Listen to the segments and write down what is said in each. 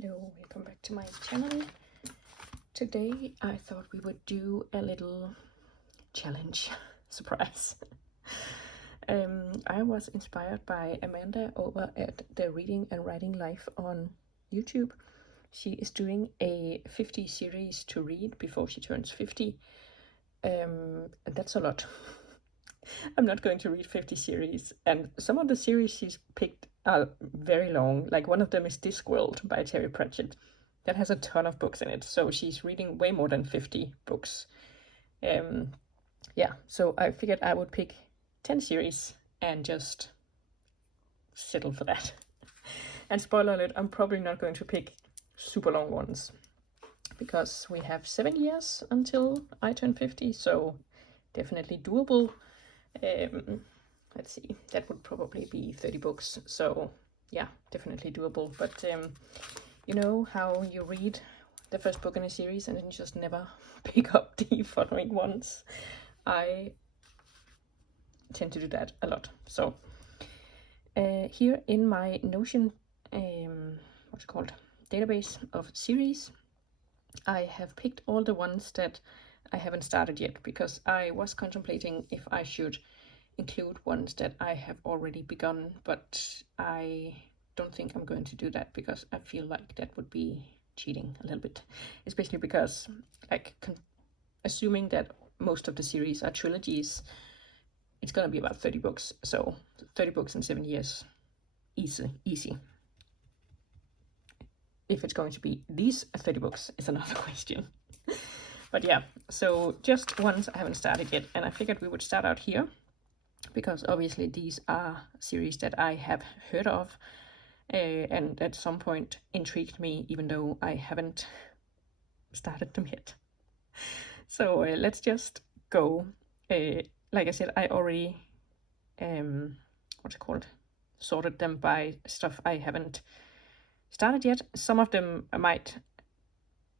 Hello, welcome back to my channel. Today I thought we would do a little challenge surprise. I was inspired by Amanda over at the Reading and Writing Life on YouTube. She is doing a 50 series to read before she turns 50. And that's a lot. I'm not going to read 50 series, and some of the series she's picked are very long. Like one of them is Discworld by Terry Pratchett. That has a ton of books in it, so she's reading way more than 50 books. Yeah, so I figured I would pick 10 series and just settle for that. And spoiler alert, I'm probably not going to pick super long ones because we have 7 years until I turn 50, so definitely doable. Let's see, that would probably be 30 books, so yeah, definitely doable. But you know how you read the first book in a series and then you just never pick up the following ones? I tend to do that a lot. So here in my Notion what's it called, database of series, I have picked all the ones that I haven't started yet, because I was contemplating if I should include ones that I have already begun, but I don't think I'm going to do that because I feel like that would be cheating a little bit, especially because, like, assuming that most of the series are trilogies, it's gonna be about 30 books. So 30 books in 7 years, easy. If it's going to be these 30 books is another question. But yeah, so just ones I haven't started yet, and I figured we would start out here because obviously these are series that I have heard of and at some point intrigued me, even though I haven't started them yet. So let's just go. Like I said, I already sorted them by stuff I haven't started yet. Some of them might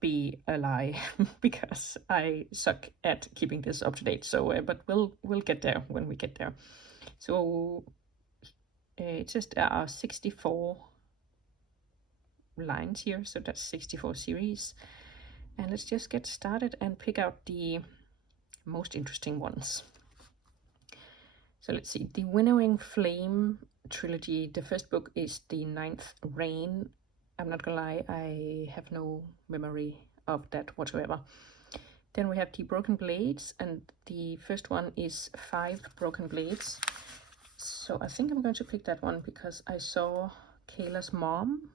be a lie because I suck at keeping this up to date. So but we'll get there when we get there. So it says there are 64 lines here, so that's 64 series. And let's just get started and pick out the most interesting ones. So let's see, the Winnowing Flame trilogy. The first book is The Ninth Rain. I'm not gonna lie, I have no memory of that whatsoever. Then we have The Broken Blades, and the first one is 5 Broken Blades. So I think I'm going to pick that one because I saw Kayla's mom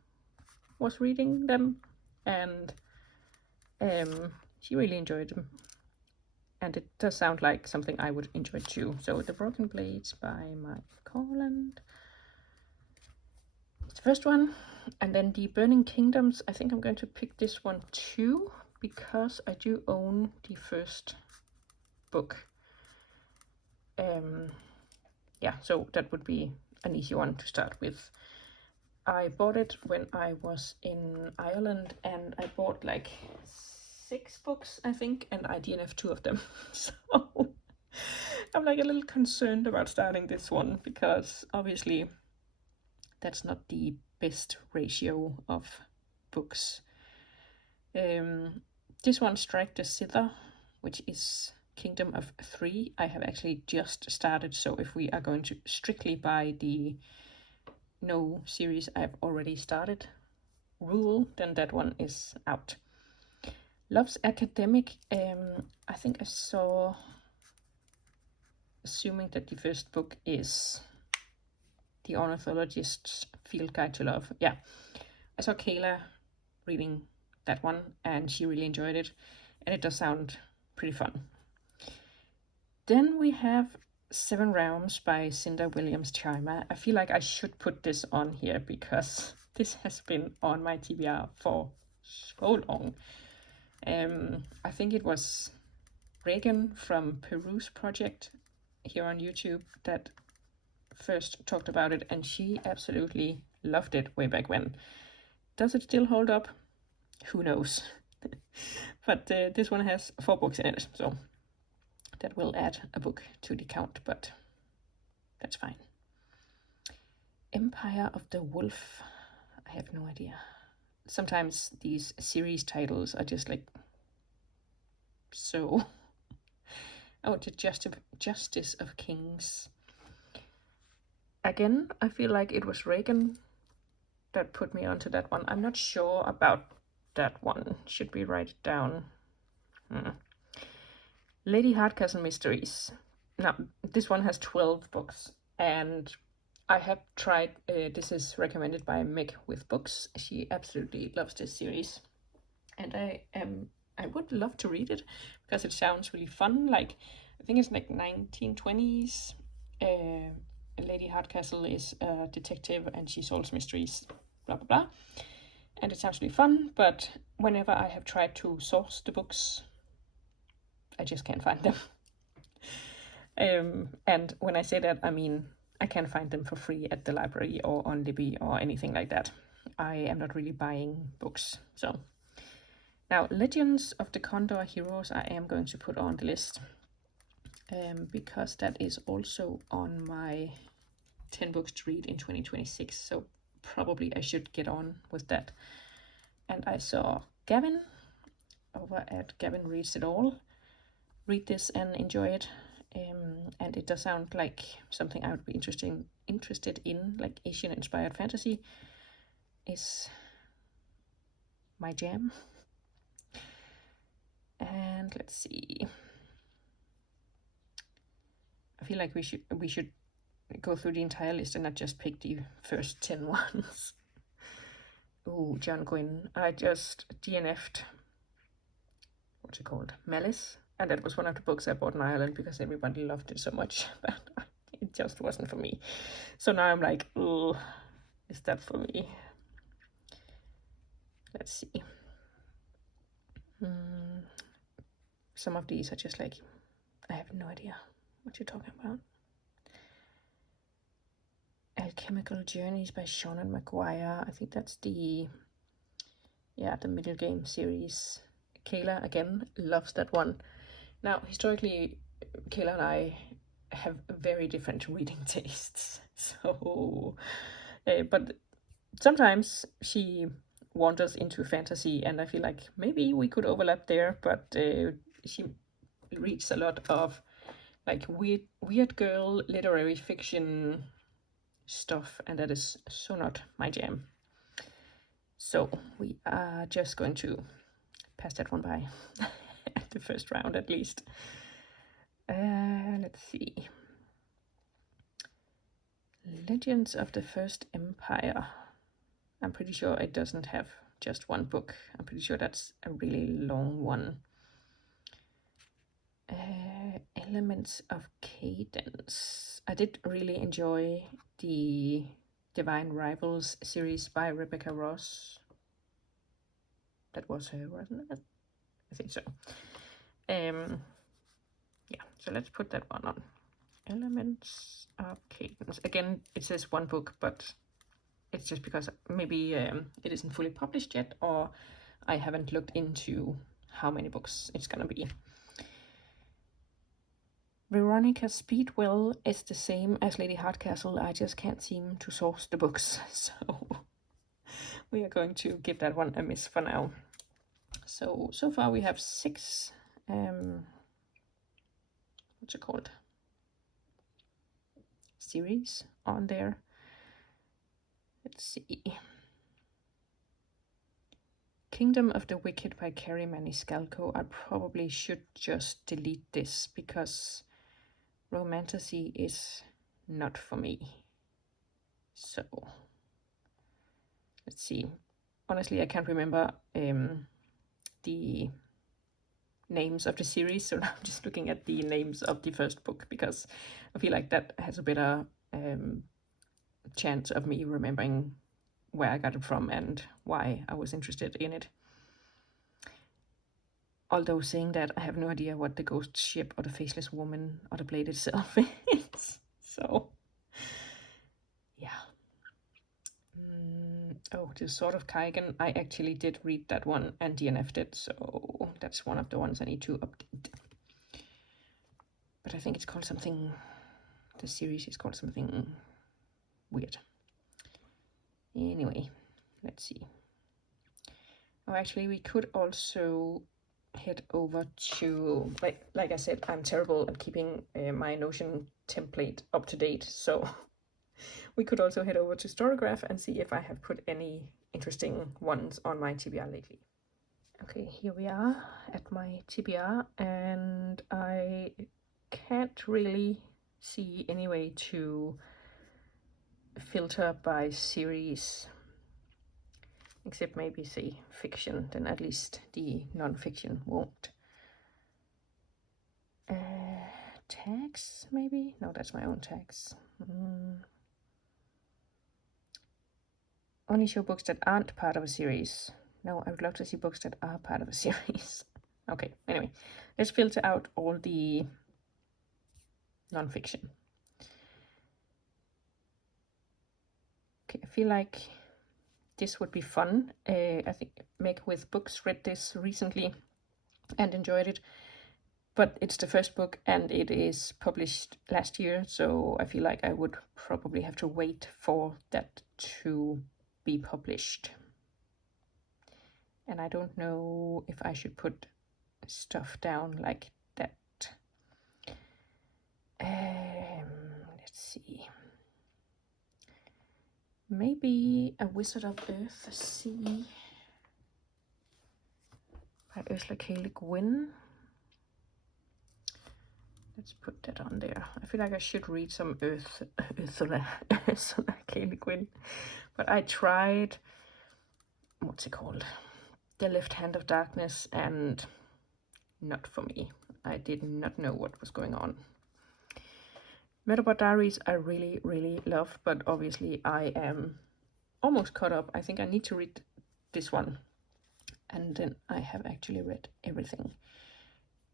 was reading them, and she really enjoyed them. And it does sound like something I would enjoy too. So The Broken Blades by Mike Corland. It's the first one. And then The Burning Kingdoms. I think I'm going to pick this one too, because I do own the first book. Yeah, so that would be an easy one to start with. I bought it when I was in Ireland, and I bought like 6 books, I think, and I DNF'd 2 of them. So I'm like a little concerned about starting this one because obviously that's not the best ratio of books. This one, Strike the Zither, which is Kingdom of 3, I have actually just started. So if we are going to strictly by the no series I've already started rule, then that one is out. Love's Academic, I think I saw, assuming that the first book is The Ornithologist's Field Guide to Love. Yeah, I saw Kayla reading that one and she really enjoyed it, and it does sound pretty fun. Then we have 7 Realms by Cinda Williams-Chimer. I feel like I should put this on here because this has been on my TBR for so long. I think it was Reagan from Peruse Project here on YouTube that first talked about it, and she absolutely loved it way back when. Does it still hold up? Who knows? But this one has 4 books in it, so that will add a book to the count, but that's fine. Empire of the Wolf. I have no idea. sometimes these series titles are just like so. Oh, the Justice of Kings. Again, I feel like it was Reagan that put me onto that one. I'm not sure about that one. Should we write it down? Lady Hardcastle Mysteries. Now, this one has 12 books, and I have tried, this is recommended by Meg with Books. She absolutely loves this series, and I would love to read it because it sounds really fun. Like, I think it's like 1920s. Lady Hardcastle is a detective and she solves mysteries, blah blah blah. And it sounds really fun, but whenever I have tried to source the books, I just can't find them. And when I say that, I mean I can't find them for free at the library or on Libby or anything like that. I am not really buying books. So now, Legends of the Condor Heroes I am going to put on the list, because that is also on my 10 books to read in 2026. So probably I should get on with that. And I saw Gavin over at Gavin Reads It All read this and enjoy it. And it does sound like something I would be interested in, like Asian inspired fantasy is my jam. And let's see. I feel like we should go through the entire list and not just pick the first 10 ones. Oh, John Gwynne. I just DNF'd, what's it called? Malice. And that was one of the books I bought in Ireland because everybody loved it so much, but it just wasn't for me. So now I'm like, oh, is that for me? Let's see. Some of these are just like, I have no idea what you're talking about. Alchemical Journeys by Seanan McGuire. I think that's the Middle Game series. Kayla, again, loves that one. Now, historically, Kayla and I have very different reading tastes. So, but sometimes she wanders into fantasy, and I feel like maybe we could overlap there, but she reads a lot of like weird girl literary fiction stuff, and that is so not my jam. So we are just going to pass that one by at the first round at least. Let's see. Legends of the First Empire. I'm pretty sure it doesn't have just one book. I'm pretty sure that's a really long one. Elements of Cadence. I did really enjoy the Divine Rivals series by Rebecca Ross. That was her, wasn't it? I think so. Yeah, so let's put that one on. Elements of Cadence. Again, it says one book, but it's just because maybe it isn't fully published yet, or I haven't looked into how many books it's gonna be. Veronica Speedwell is the same as Lady Hardcastle. I just can't seem to source the books, so we are going to give that one a miss for now. So far we have 6, what's it called? Series on there. Let's see. Kingdom of the Wicked by Carrie Maniscalco. I probably should just delete this because romantasy is not for me. So let's see. Honestly, I can't remember the names of the series, so now I'm just looking at the names of the first book because I feel like that has a better chance of me remembering where I got it from and why I was interested in it. Although saying that, I have no idea what the ghost ship or the faceless woman or the blade itself is. So, yeah. Oh, the Sword of Kaigan. I actually did read that one and DNF'd it, so that's one of the ones I need to update. But I think it's called something, the series is called something weird. Anyway, let's see. or actually we could also head over to, like I said, I'm terrible at keeping my Notion template up to date, so we could also head over to Storygraph and see if I have put any interesting ones on my TBR lately. Okay, here we are at my TBR, and I can't really see any way to filter by series, except maybe say fiction, then at least the non-fiction won't. Tags, maybe? No, that's my own tags. Only show books that aren't part of a series. No, I would love to see books that are part of a series. Okay, anyway, let's filter out all the non-fiction. Okay, I feel like this would be fun. I think Meg with Books read this recently and enjoyed it, but it's the first book and it is published last year, so I feel like I would probably have to wait for that to be published. And I don't know if I should put stuff down like that. Let's see. Maybe A Wizard of Earthsea by Ursula K. Le Guin. Let's put that on there. I feel like I should read some Ursula K. Le Guin, but I tried, what's it called? The Left Hand of Darkness, and not for me. I did not know what was going on. Murderbot Diaries I really, really love, but obviously I am almost caught up. I think I need to read this one, and then I have actually read everything.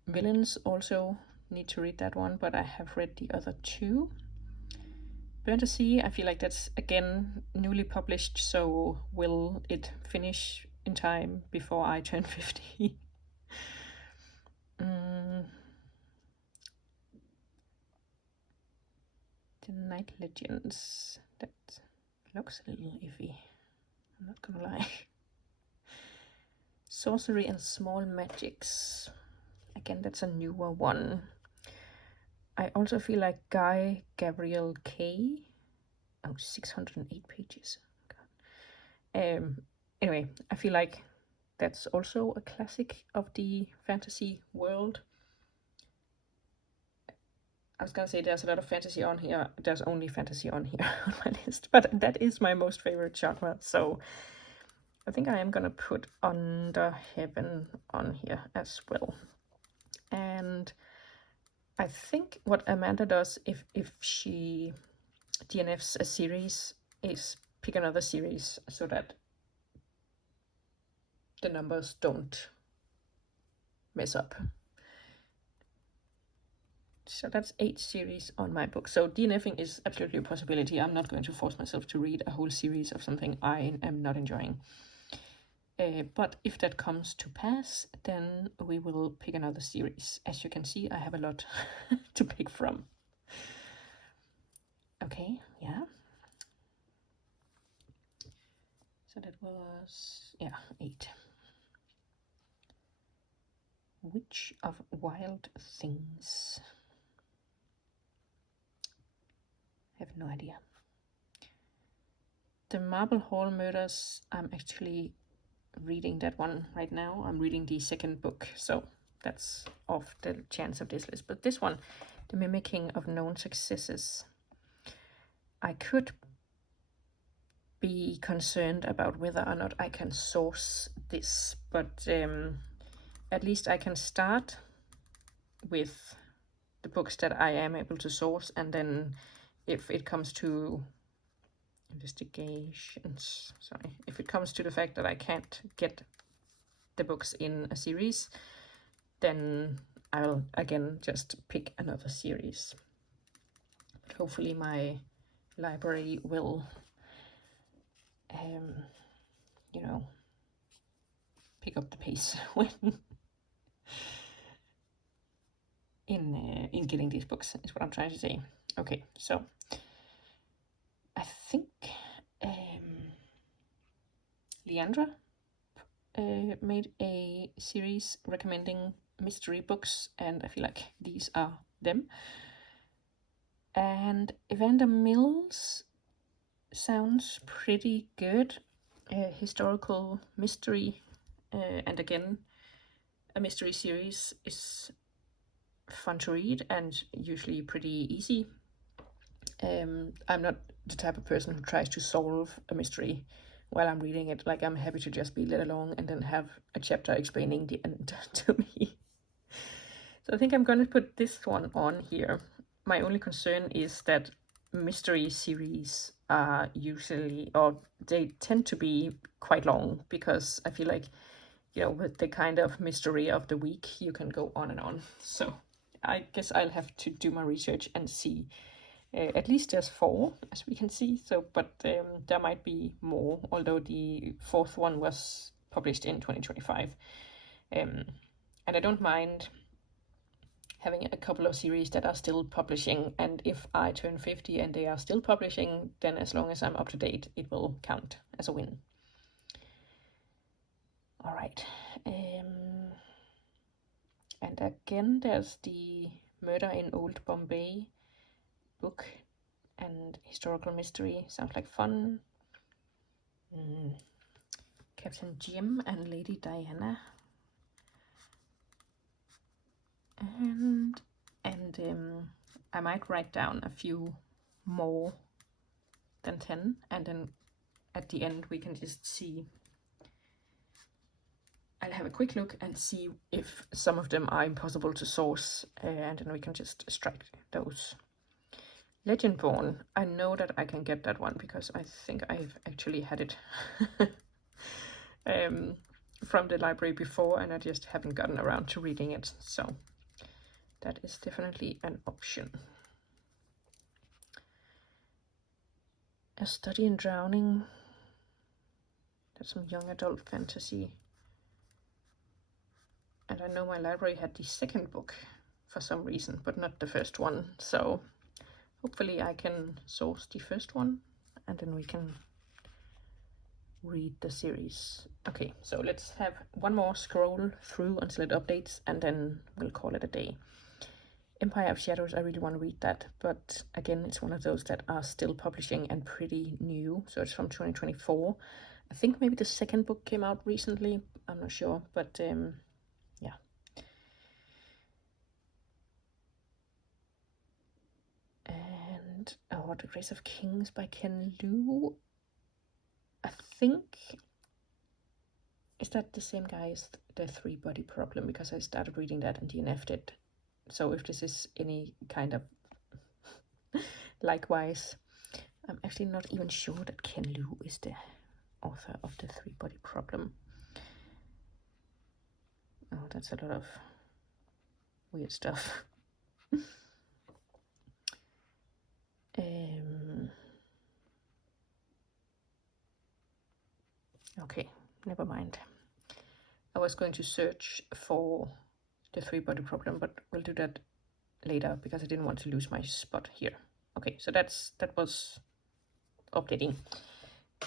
Villains also need to read that one, but I have read the other two. Burn to Sea, I feel like that's again newly published, so will it finish in time before I turn 50? The Night Legends, that looks a little iffy, I'm not gonna lie. Sorcery and Small Magics, again that's a newer one. I also feel like Guy Gabriel Kay, 608 pages. God. Anyway, I feel like that's also a classic of the fantasy world. I was gonna say there's a lot of fantasy on here. There's only fantasy on here on my list, but that is my most favorite genre, so I think I am gonna put Under Heaven on here as well. And I think what Amanda does if she DNFs a series is pick another series so that the numbers don't mess up. So that's 8 series on my book. So DNFing is absolutely a possibility. I'm not going to force myself to read a whole series of something I am not enjoying. But if that comes to pass, then we will pick another series. As you can see, I have a lot to pick from. Okay, yeah. So that was, 8. Witch of Wild Things. I have no idea. The Marble Hall Murders, I'm actually reading that one right now. I'm reading the second book, so that's off the chance of this list. But this one, The Mimicking of Known Successes, I could be concerned about whether or not I can source this, but at least I can start with the books that I am able to source, and then if it comes to investigations, if it comes to the fact that I can't get the books in a series, then I'll again just pick another series. But hopefully my library will pick up the pace when in getting these books, is what I'm trying to say. Okay, so I think Leandra made a series recommending mystery books, and I feel like these are them. And Evander Mills sounds pretty good. Historical mystery, and again, a mystery series is fun to read and usually pretty easy. I'm not the type of person who tries to solve a mystery while I'm reading it. Like, I'm happy to just be led along and then have a chapter explaining the end to me. So I think I'm going to put this one on here. My only concern is that mystery series are usually, or they tend to be quite long, because I feel like, you know, with the kind of mystery of the week, you can go on and on. So I guess I'll have to do my research and see. At least there's 4, as we can see. So, but there might be more, although the 4th one was published in 2025. And I don't mind having a couple of series that are still publishing, and if I turn 50 and they are still publishing, then as long as I'm up to date, it will count as a win. All right. And again, there's the Murder in Old Bombay book and historical mystery. Sounds like fun. Captain Jim and Lady Diana. And I might write down a few more than 10, and then at the end we can just see. I'll have a quick look and see if some of them are impossible to source, and then we can just strike those. Legendborn, I know that I can get that one because I think I've actually had it from the library before, and I just haven't gotten around to reading it, so that is definitely an option. A Study in Drowning, that's some young adult fantasy. And I know my library had the second book for some reason, but not the first one, so hopefully I can source the first one, and then we can read the series. Okay, so let's have one more scroll through until it updates, and then we'll call it a day. Empire of Shadows, I really want to read that, but again, it's one of those that are still publishing and pretty new, so it's from 2024. I think maybe the second book came out recently, I'm not sure, but yeah. And The Grace of Kings by Ken Liu. I think, is that the same guy as the Three Body Problem? Because I started reading that and DNF'd it. So if this is any kind of likewise, I'm actually not even sure that Ken Liu is the author of the Three Body Problem. Oh, that's a lot of weird stuff. Okay, never mind. I was going to search for the Three Body Problem, but we'll do that later because I didn't want to lose my spot here. Okay, so that was updating.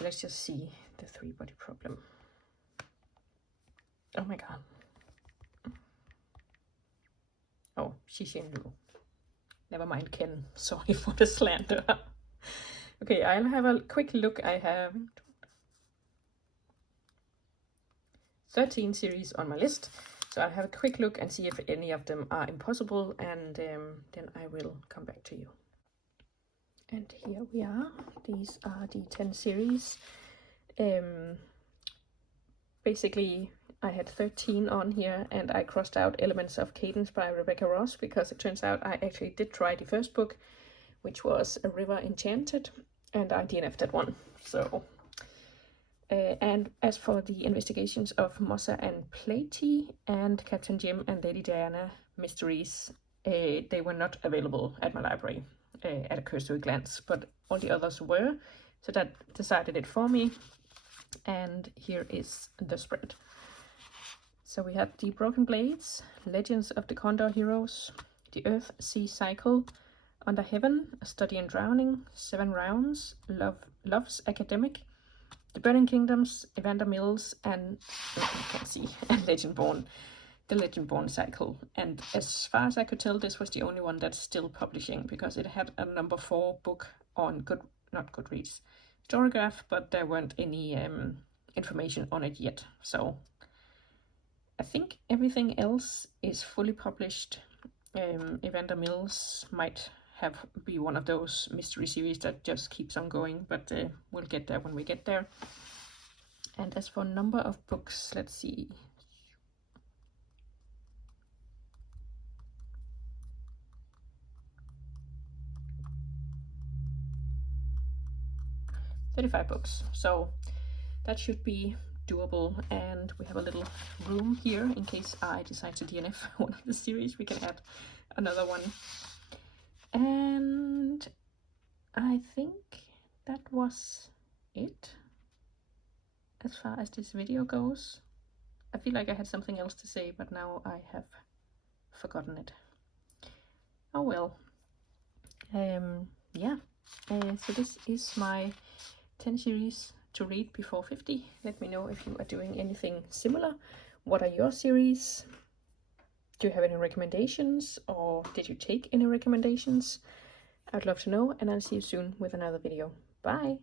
Let's just see the Three Body Problem. Oh my god. Oh, Xixin Liu. Never mind, Ken. Sorry for the slander. Okay, I'll have a quick look. I have 13 series on my list, so I'll have a quick look and see if any of them are impossible, and then I will come back to you. And here we are. These are the 10 series. Basically, I had 13 on here, and I crossed out Elements of Cadence by Rebecca Ross, because it turns out I actually did try the first book, which was A River Enchanted, and I DNF'd that one. So, and as for the investigations of Mossa and Platy and Captain Jim and Lady Diana mysteries, they were not available at my library at a cursory glance, but all the others were, so that decided it for me. And here is the spread. So we have The Broken Blades, Legends of the Condor Heroes, The Earth-Sea Cycle, Under Heaven, A Study in Drowning, 7 Rounds, Love's Academic, The Burning Kingdoms, Evander Mills, and you can see, and Legendborn, the Legendborn cycle. And as far as I could tell, this was the only one that's still publishing, because it had a number 4 book on not Goodreads, Storygraph, but there weren't any information on it yet. So I think everything else is fully published. Evander Mills might be one of those mystery series that just keeps on going, but we'll get there when we get there. And as for number of books, let's see. $35 books, so that should be doable. And we have a little room here in case I decide to DNF one of the series. We can add another one. And I think that was it as far as this video goes. I feel like I had something else to say, but now I have forgotten it. Oh well. Yeah. So this is my 10 series to read before 50. Let me know if you are doing anything similar. What are your series? Do you have any recommendations, or did you take any recommendations? I'd love to know, and I'll see you soon with another video. Bye!